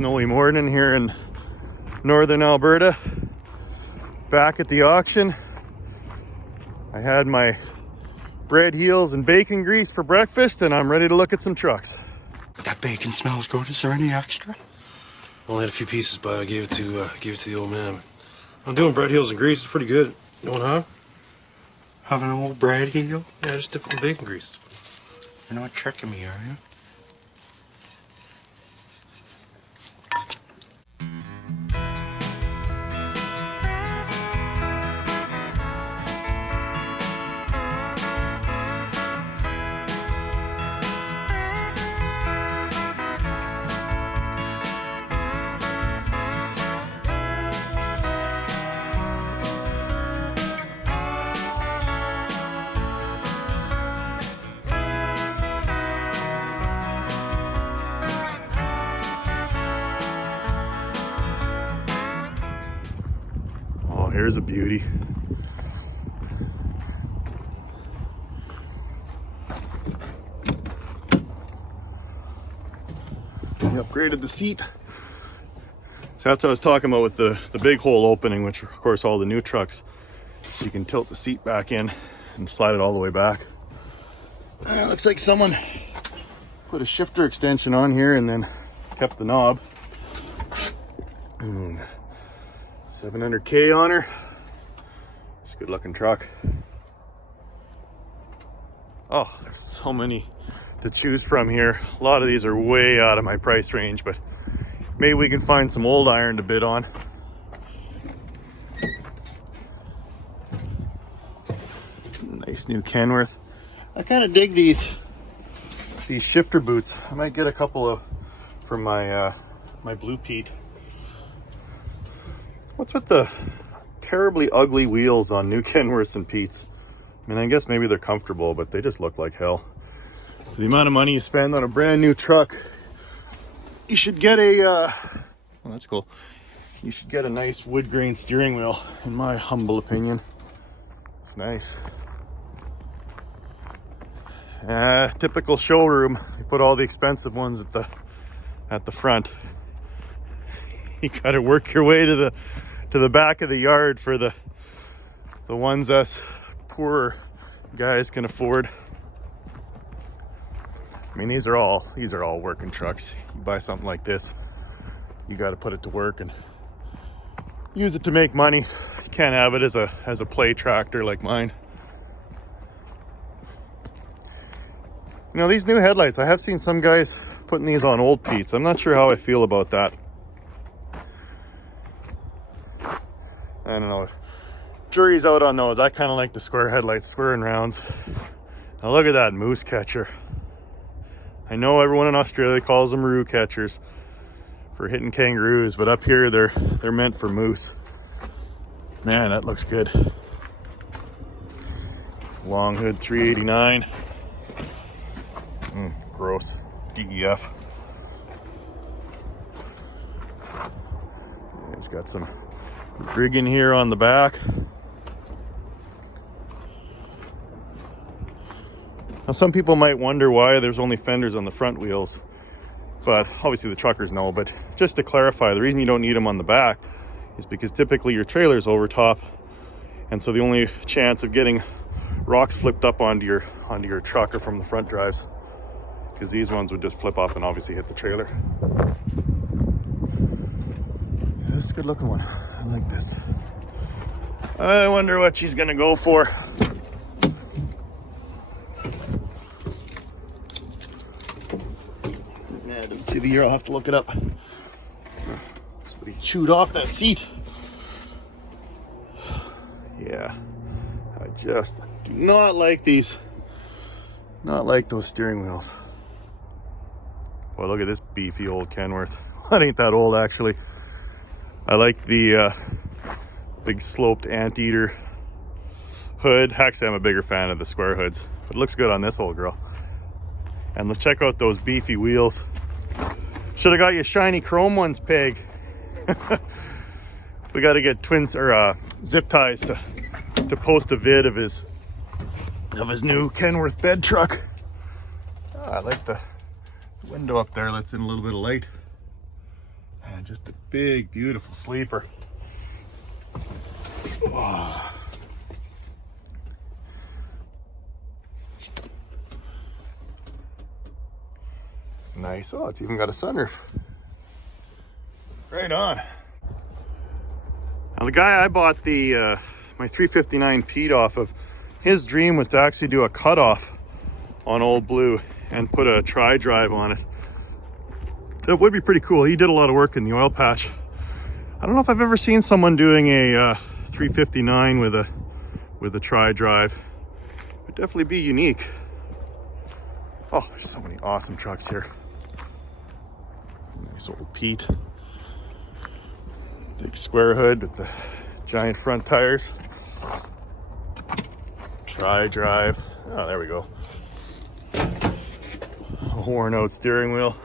snowy morning here in northern Alberta. Back at the auction. I had my bread heels and bacon grease for breakfast, and I'm ready to look at some trucks. That bacon smells good. Is there any extra? Only had a few pieces, but I gave it to the old man. I'm doing bread heels and grease. It's pretty good. You want to have? Have an old bread heel? Yeah, just dip it in bacon grease. You're not tricking me, are you? Here's a beauty. We upgraded the seat. So that's what I was talking about with the big hole opening, which of course all the new trucks, so you can tilt the seat back in and slide it all the way back. Looks like someone put a shifter extension on here and then kept the knob. 700K on her. It's a good looking truck. Oh, there's so many to choose from here. A lot of these are way out of my price range, but maybe we can find some old iron to bid on. Nice new Kenworth. I kind of dig these shifter boots. I might get a couple of from my my Blue Pete. What's with the terribly ugly wheels on new Kenworths and Pete's? I mean, I guess maybe they're comfortable, but they just look like hell. For the amount of money you spend on a brand new truck, you should get a, oh, that's cool. You should get a nice wood grain steering wheel, in my humble opinion. It's nice. Typical showroom. You put all the expensive ones at the front. You gotta work your way to the back of the yard for the ones us poorer guys can afford. I mean, these are all working trucks. You buy something like this, you got to put it to work and use it to make money. You can't have it as a play tractor like mine. You know, these new headlights, I have seen some guys putting these on old Pete's. I'm not sure how I feel about that. I don't know. Jury's out on those. I kind of like the square headlights, square and rounds. Now look at that moose catcher. I know everyone in Australia calls them roo catchers for hitting kangaroos, but up here they're meant for moose. Man, that looks good. Long hood 389. Gross. DEF. It's got some rigging here on the back. Now some people might wonder why there's only fenders on the front wheels, but obviously the truckers know. But just to clarify, the reason you don't need them on the back is because typically your trailer's over top, and so the only chance of getting rocks flipped up onto your truck are from the front drives, because these ones would just flip up and obviously hit the trailer. This is a good looking one. I like this. I wonder what she's gonna go for. Yeah, I didn't see the year. I'll have to look it up. Somebody chewed off that seat. Yeah, I just do not like these. Not like those steering wheels. Boy, look at this beefy old Kenworth. That ain't that old, actually. I like the big sloped anteater hood. Actually, I'm a bigger fan of the square hoods, but it looks good on this old girl. And let's check out those beefy wheels. Should have got you shiny chrome ones, Peg. We got to get twins or zip ties to post a vid of his new Kenworth bed truck. Oh, I like the window up there lets in a little bit of light. man, just a big, beautiful sleeper. Oh. Nice. Oh, it's even got a sunroof. Right on. Now, the guy I bought the my 359 Pete off of, his dream was to actually do a cutoff on Old Blue and put a tri-drive on it. That would be pretty cool. He did a lot of work in the oil patch. I don't know if I've ever seen someone doing a 359 with a tri-drive. It would definitely be unique. Oh, there's so many awesome trucks here. Nice old Pete. Big square hood with the giant front tires. Tri-drive. Oh, there we go. A worn out steering wheel.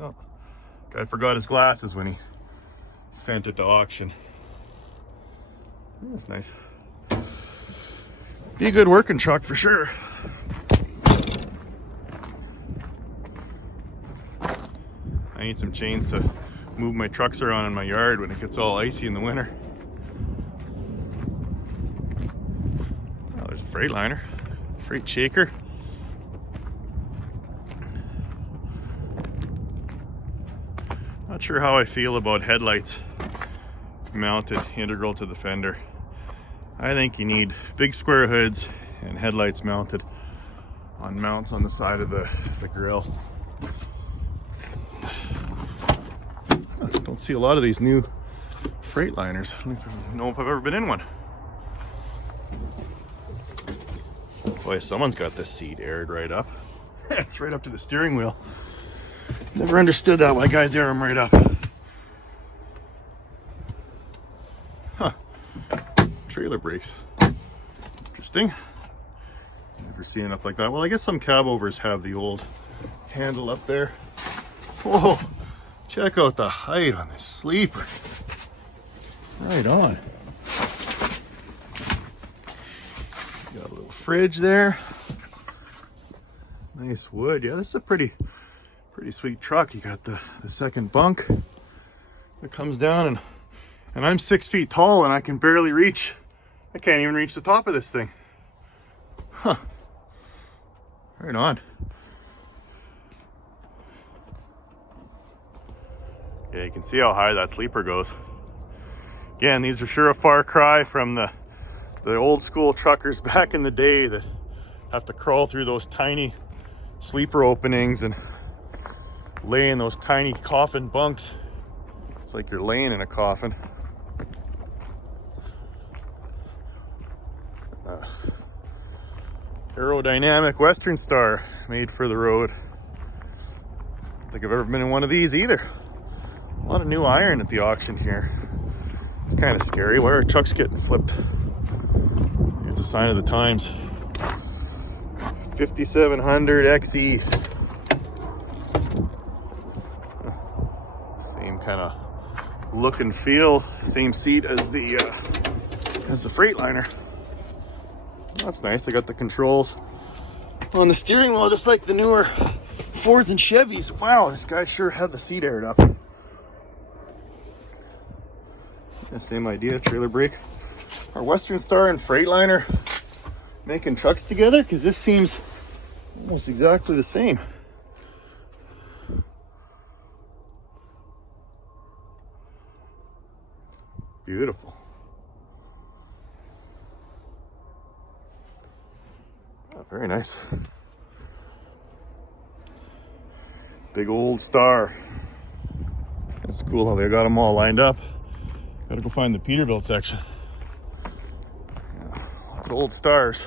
Oh, guy forgot his glasses when he sent it to auction. That's nice. Be a good working truck for sure. I need some chains to move my trucks around in my yard when it gets all icy in the winter. Oh, there's a Freightliner, freight shaker. Not sure how I feel about headlights mounted integral to the fender. I think you need big square hoods and headlights mounted on mounts on the side of the grill. I don't see a lot of these new Freightliners. I don't even know if I've ever been in one. Boy, someone's got this seat aired right up. It's right up to the steering wheel. Never understood that, why guys air them right up. Huh. Trailer brakes. Interesting. Never seen enough like that. Well, I guess some Cabovers have the old handle up there. Whoa. Check out the height on this sleeper. Right on. Got a little fridge there. Nice wood. Yeah, this is a pretty sweet truck. You got the second bunk that comes down, and I'm 6 feet tall and I can barely reach. I can't even reach the top of this thing. Huh. Right on. Yeah, you can see how high that sleeper goes. Again, these are sure a far cry from the old school truckers back in the day that have to crawl through those tiny sleeper openings and lay in those tiny coffin bunks. It's like you're laying in a coffin. Aerodynamic Western Star made for the road. I don't think I've ever been in one of these either. A lot of new iron at the auction here. It's kind of scary. Why are trucks getting flipped? It's a sign of the times. 5700 XE. Same kind of look and feel. Same seat as the Freightliner. That's nice. I got the controls on the steering wheel just like the newer Fords and Chevys. Wow, this guy sure had the seat aired up. Yeah, same idea, trailer brake. Are Western Star and Freightliner making trucks together? Because this seems almost exactly the same. Beautiful. Oh, very nice. Big old Star. That's cool how they got them all lined up. Gotta go find the Peterbilt section. Yeah, lots of old Stars.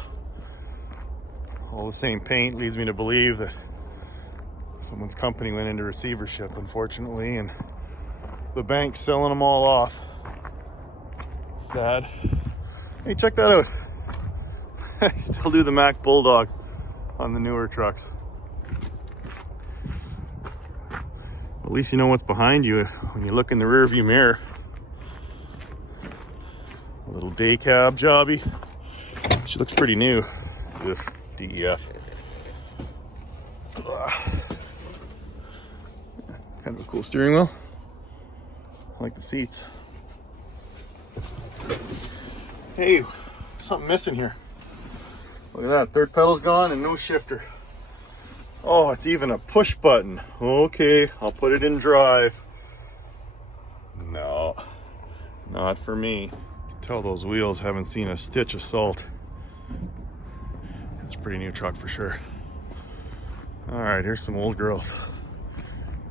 All the same paint leads me to believe that someone's company went into receivership, unfortunately, and the bank's selling them all off. Sad. Hey, check that out. I still do the MACK Bulldog on the newer trucks. At least you know what's behind you when you look in the rear view mirror. A little day cab jobby. She looks pretty new. Ugh, DEF. Kind of a cool steering wheel. I like the seats. Hey, something missing here. Look at that, third pedal's gone and no shifter. Oh, it's even a push button. Okay, I'll put it in drive. No, not for me. You can tell those wheels haven't seen a stitch of salt. It's a pretty new truck for sure. All right, here's some old girls.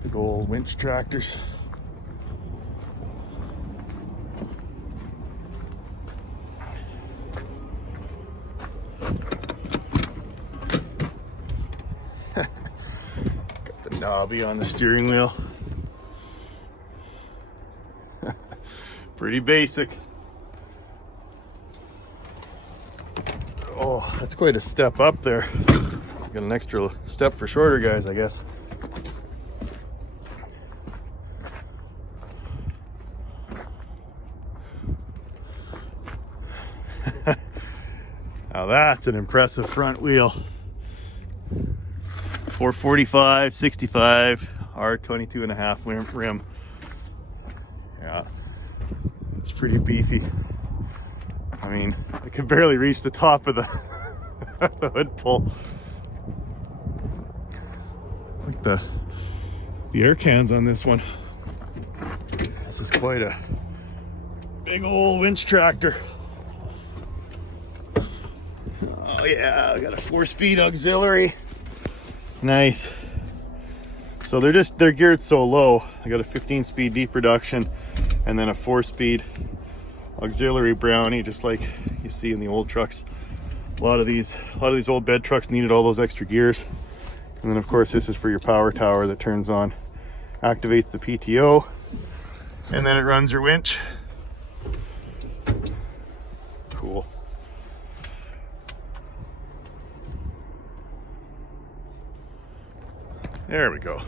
Big old winch tractors. Got the knobby on the steering wheel. Pretty basic. Oh, that's quite a step up there. Got an extra step for shorter guys, I guess. Now that's an impressive front wheel. 445, 65, R22.5 rim. Yeah, it's pretty beefy. I mean, I can barely reach the top of the, the hood pull. Like the air cans on this one. This is quite a big old winch tractor. Oh yeah, I got a 4-speed auxiliary. Nice. So they're geared so low. I got a 15-speed deep reduction and then a 4-speed auxiliary brownie, just like you see in the old trucks. A lot of these old bed trucks needed all those extra gears. And then of course this is for your power tower that turns on, activates the PTO, and then it runs your winch. Cool. There we go.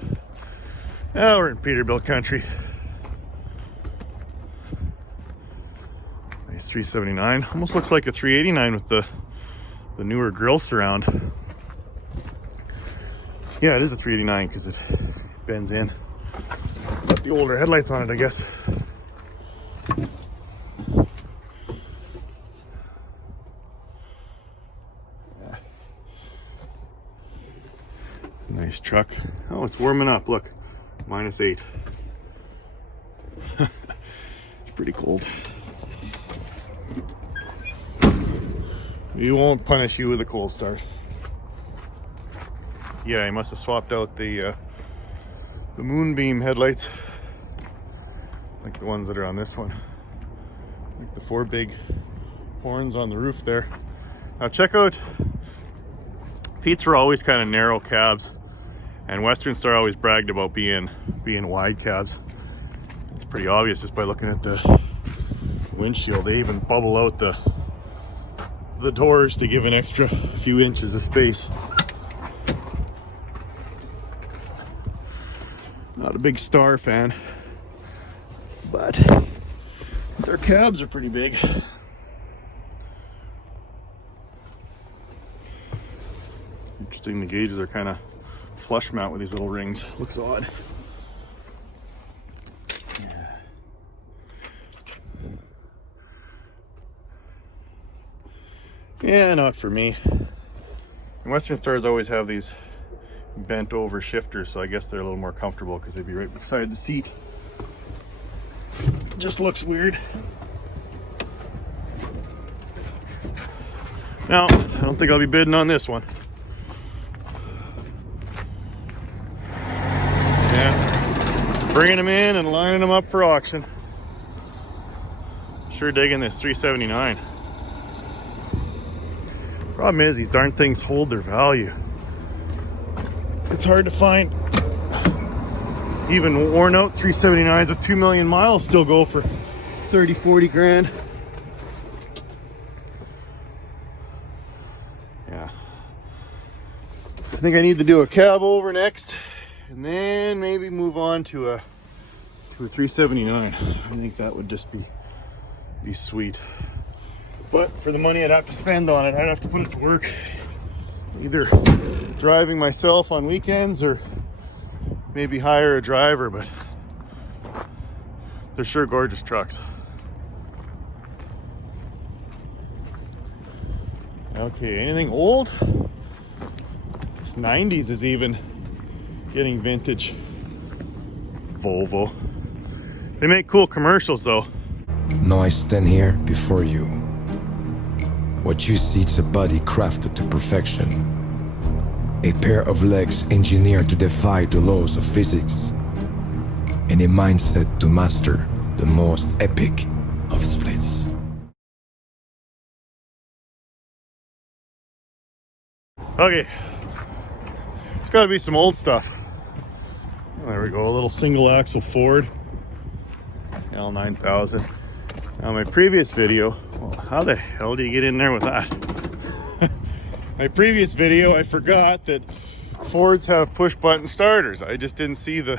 Now we're in Peterbilt country. Nice 379. Almost looks like a 389 with the newer grill surround. Yeah, it is a 389 because it bends in. Got the older headlights on it, I guess. Yeah. Nice truck. Oh, it's warming up. Look, -8. It's pretty cold. We won't punish you with a cold start. Yeah, I must have swapped out the moonbeam headlights, like the ones that are on this one, like the 4 big horns on the roof there. Now check out, Pete's were always kind of narrow cabs, and Western Star always bragged about being wide cabs. It's pretty obvious just by looking at the windshield. They even bubble out the doors to give an extra few inches of space. Not a big Star fan, but their cabs are pretty big. Interesting, the gauges are kind of flush mount with these little rings. Looks odd. Yeah, not for me. And Western Stars always have these bent over shifters, so I guess they're a little more comfortable because they'd be right beside the seat. Just looks weird. Now, I don't think I'll be bidding on this one. Yeah, bringing them in and lining them up for auction. Sure digging this 379. Problem is, these darn things hold their value. It's hard to find even worn out 379s with 2 million miles still go for 30, 40 grand. Yeah. I think I need to do a Cabover next, and then maybe move on to a 379. I think that would just be sweet. But for the money I'd have to spend on it, I'd have to put it to work. Either driving myself on weekends or maybe hire a driver, but they're sure gorgeous trucks. Okay, anything old? This 90s is even getting vintage. Volvo. They make cool commercials though. Now I stand here before you. What you see is a body crafted to perfection. A pair of legs engineered to defy the laws of physics. And a mindset to master the most epic of splits. Okay. There's gotta be some old stuff. There we go, a little single axle Ford L9000. Now my previous video, well, how the hell do you get in there with that? My previous video, I forgot that Fords have push button starters. I just didn't see the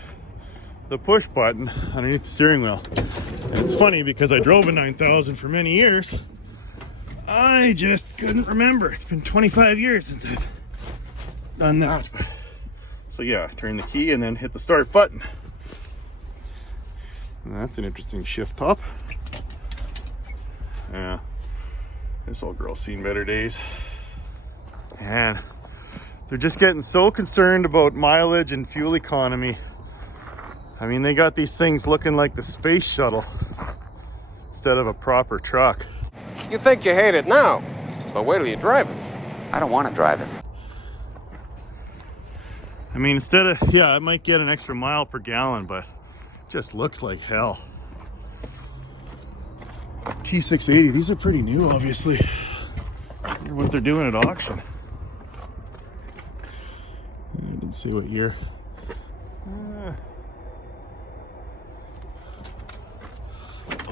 push button underneath the steering wheel. And it's funny because I drove a 9000 for many years. I just couldn't remember. It's been 25 years since I've done that. So yeah, turn the key and then hit the start button. And that's an interesting shift top. Yeah, this old girl's seen better days. And they're just getting so concerned about mileage and fuel economy. I mean, they got these things looking like the space shuttle instead of a proper truck. You think you hate it now, but wait till you drive it. I don't want to drive it. I mean, instead of, yeah, I might get an extra mile per gallon, but it just looks like hell. T680, these are pretty new, obviously. I wonder what they're doing at auction. I didn't see what year.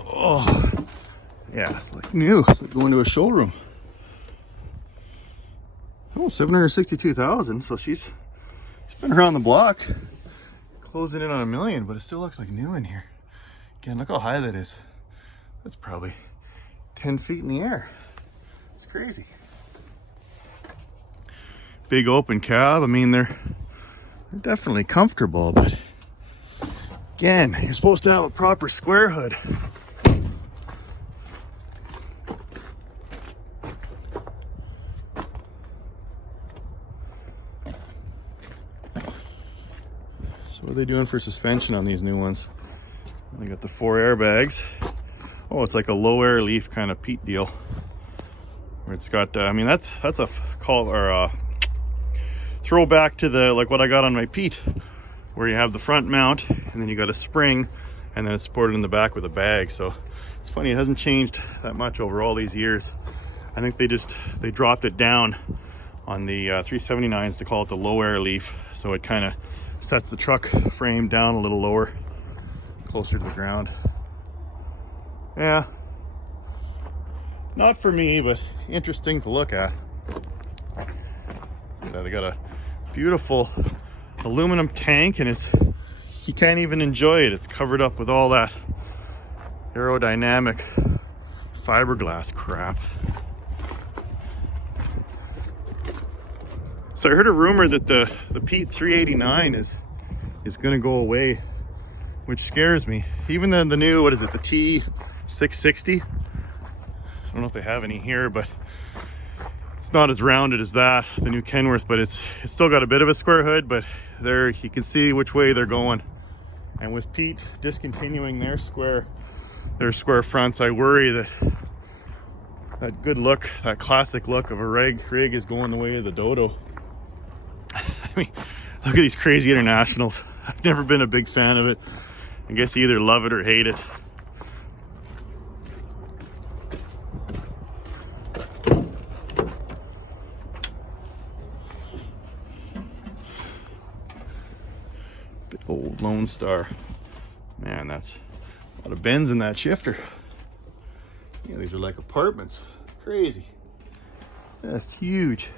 Oh, yeah, it's like new. It's like going to a showroom. Oh, 762,000. So she's been around the block, closing in on $1 million, but it still looks like new in here. Again, look how high that is. That's probably 10 feet in the air. It's crazy. Big open cab. I mean, they're definitely comfortable, but again, you're supposed to have a proper square hood. So what are they doing for suspension on these new ones? They got the 4 airbags. Oh, it's like a low air leaf kind of Pete deal. Where it's got, I mean, that's a call or a throwback to the, like what I got on my Pete, where you have the front mount and then you got a spring and then it's supported in the back with a bag. So it's funny, it hasn't changed that much over all these years. I think they dropped it down on the 379s to call it the low air leaf. So it kind of sets the truck frame down a little lower, closer to the ground. Yeah, not for me, but interesting to look at. Yeah, they got a beautiful aluminum tank, and you can't even enjoy it. It's covered up with all that aerodynamic fiberglass crap. So I heard a rumor that the Pete 389 is going to go away, which scares me. Even the new, what is it, the T660? I don't know if they have any here, but it's not as rounded as that, the new Kenworth, but it's still got a bit of a square hood, but there you can see which way they're going. And with Pete discontinuing their square fronts, I worry that good look, that classic look of a rig is going the way of the Dodo. I mean, look at these crazy Internationals. I've never been a big fan of it. I guess you either love it or hate it. Big old LONESTAR. Man, that's a lot of bends in that shifter. Yeah, these are like apartments. Crazy. That's huge.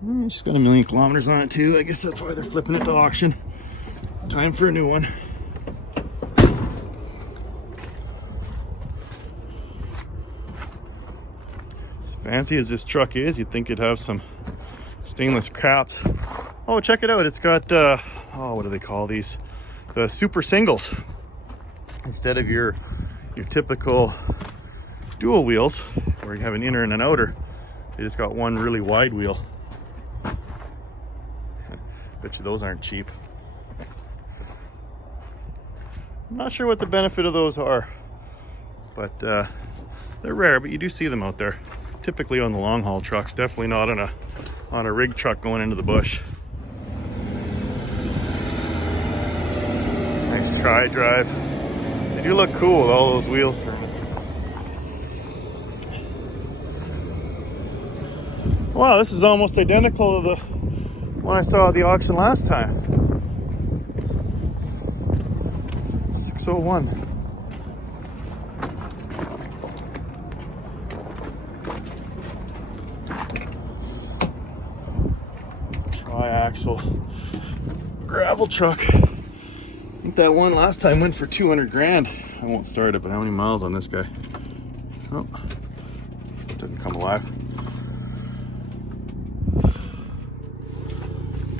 It's got 1 million kilometers on it too. I guess that's why they're flipping it to auction. Time for a new one. As fancy as this truck is, you'd think it'd have some stainless caps Oh, check it out. It's got, oh, what do they call these? The super singles. Instead of your typical dual wheels, where you have an inner and an outer, they just got one really wide wheel. Bet you those aren't cheap. I'm not sure what the benefit of those are, but they're rare, but you do see them out there. Typically on the long haul trucks, definitely not on a rig truck going into the bush. Nice tri-drive. They do look cool with all those wheels turning. Wow, this is almost identical to the one I saw at the auction last time. 601. Tri-axle gravel truck. I think that one last time went for 200 grand. I won't start it, but how many miles on this guy? Oh, didn't come alive.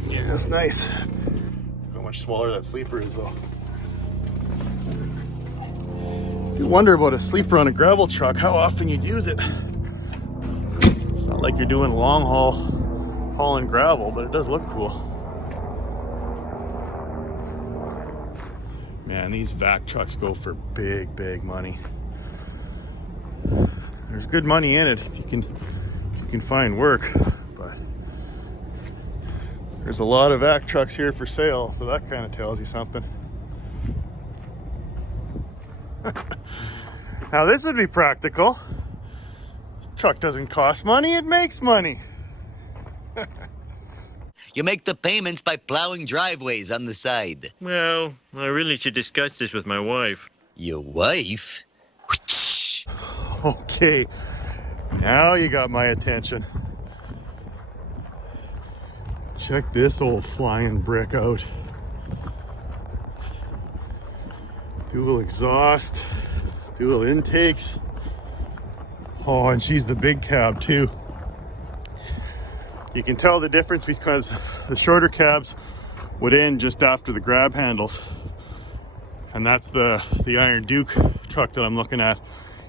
Yeah, that's nice. How much smaller that sleeper is though. You wonder about a sleeper on a gravel truck, how often you'd use it. It's not like you're doing long haul hauling gravel, but it does look cool. Man, these vac trucks go for big money. There's good money in it if you can find work, but there's a lot of vac trucks here for sale, so that kind of tells you something. Now this would be practical. This truck doesn't cost money, it makes money. You make the payments by plowing driveways on the side. Well, I really should discuss this with my wife. Your wife? Okay, now you got my attention. Check this old flying brick out. Dual exhaust, dual intakes. Oh, and she's the big cab too. You can tell the difference because the shorter cabs would end just after the grab handles. And that's the Iron Duke truck that I'm looking at,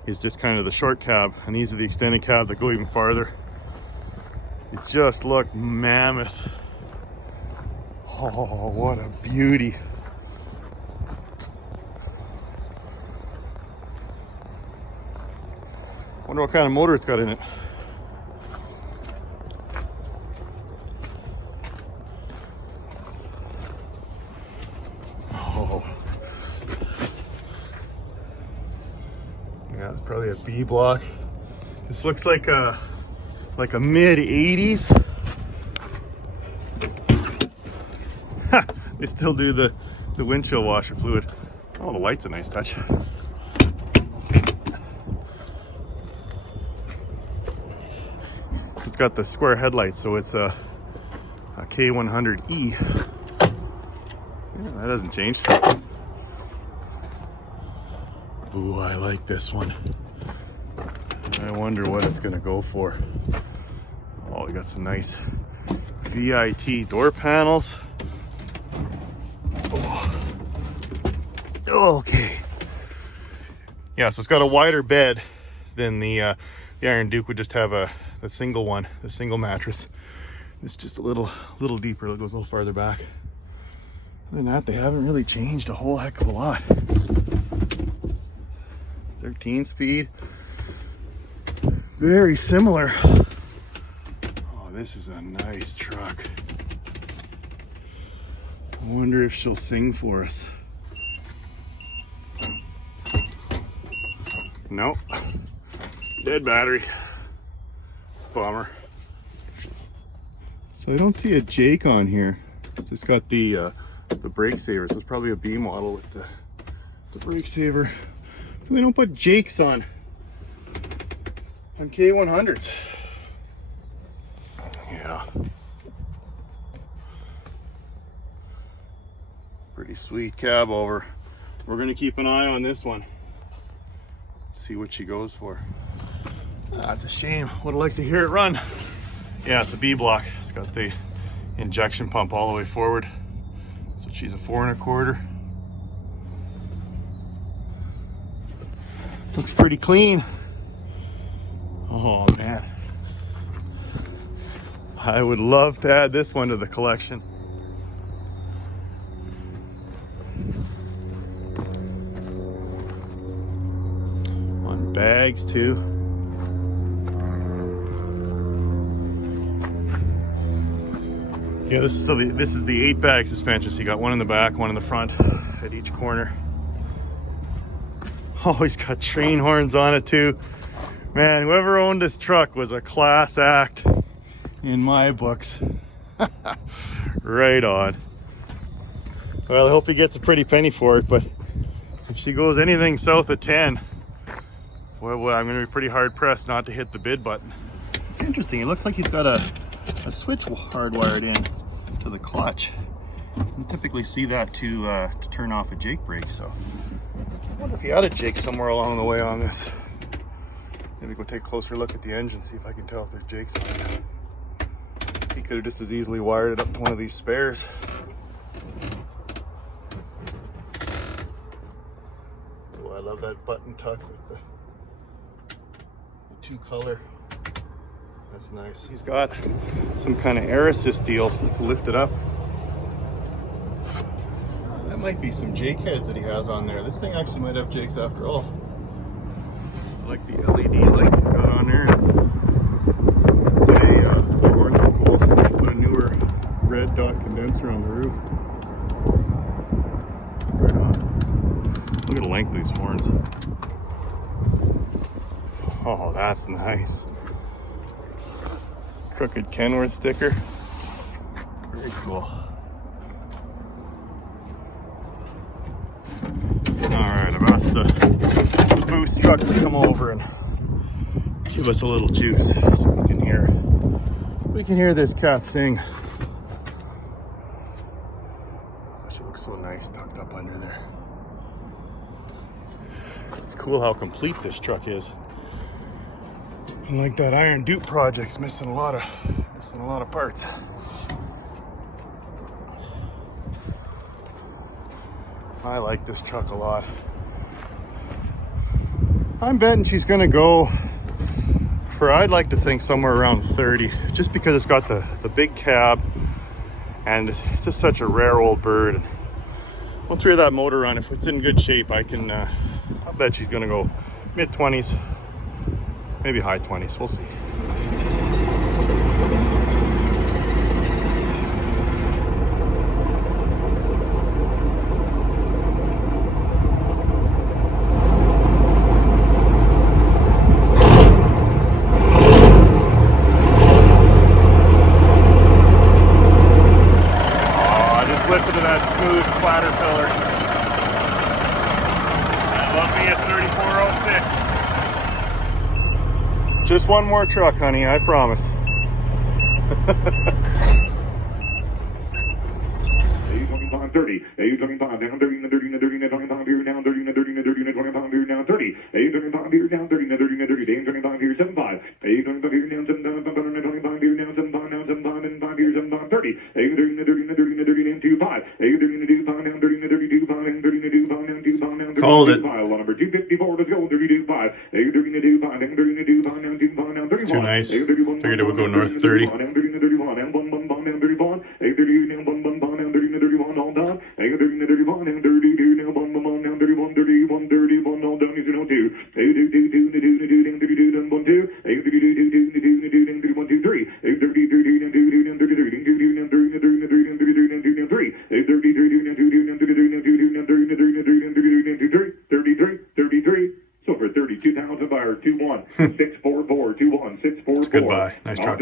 is just kind of the short cab. And these are the extended cab that go even farther. It just looked mammoth. Oh, what a beauty. Wonder what kind of motor it's got in it. Oh. Yeah, it's probably a B block. This looks like a mid 80s. They still do the windshield washer fluid. Oh, the light's a nice touch. It's got the square headlights, so it's a K100E. Yeah, that doesn't change. Ooh, I like this one. I wonder what it's gonna go for. Oh, we got some nice VIT door panels. Oh. Okay. Yeah, so it's got a wider bed than the Iron Duke would just have the single one, the single mattress. It's just a little deeper. It goes a little farther back. Other than that, they haven't really changed a whole heck of a lot. 13 speed. Very similar. Oh, this is a nice truck. I wonder if she'll sing for us. Nope. Dead battery. Bummer. So I don't see a Jake on here. It's just got the brake saver. So it's probably a B model with the brake saver. So they don't put Jakes on K100s. Yeah. Pretty sweet Cabover. We're gonna keep an eye on this one. See what she goes for. That's a shame. Would have liked to hear it run. Yeah, it's a B block. It's got the injection pump all the way forward. So she's a 4 1/4. Looks pretty clean. Oh man. I would love to add this one to the collection. On bags too. Yeah, this is the 8-bag suspension. So you got one in the back, one in the front at each corner. Oh, he's got train horns on it too. Man, whoever owned this truck was a class act in my books. Right on. Well, I hope he gets a pretty penny for it, but if she goes anything south of 10, well, I'm gonna be pretty hard pressed not to hit the bid button. It's interesting, it looks like he's got a switch hardwired in to the clutch. You typically see that to turn off a Jake brake, so I wonder if he had a Jake somewhere along the way on this. Maybe go take a closer look at the engine, see if I can tell if there's Jakes on it. He could have just as easily wired it up to one of these spares. Oh, I love that button tuck with the 2-color. That's nice. He's got some kind of air assist deal to lift it up. That might be some Jake heads that he has on there. This thing actually might have Jakes after all. I like the LED lights he's got on there. The horns are cool. Put a newer red dot condenser on the roof. Right on. Look at the length of these horns. Oh, that's nice. Crooked Kenworth sticker. Very cool. Alright, I've asked the boost truck to come over and give us a little juice so we can hear this cat sing. Gosh, it looks so nice tucked up under there. It's cool how complete this truck is. And like that iron dupe project's missing a lot of parts. I like this truck a lot. I'm betting she's gonna go for, I'd like to think, somewhere around 30, just because it's got the big cab and it's just such a rare old bird. Once we hear that motor run, if it's in good shape, I'll bet she's gonna go mid-20s, maybe high 20s, we'll see. Listen to that smooth clatter filler. I love me at 3406. Just one more truck, honey, I promise. Down 30, you talking about down 30, talking about here down 30, talking about here down 30, you talking about here down 30, Dave talking about here 75, you talking about here down 7, talking about here down 7, now 7, and 5 here 7, 30, you doing the 25, you doing the 2 pound down 30, 32 pound down 32 pound down 2 pound down 32 called it. File number 254, let's go 32 5, you doing the 2 pound down 32 pound down 2 pound down 31. It's too nice. Figured it would go north 30. So for 32,000 buyer 21 644 21 644. Goodbye. Nice truck.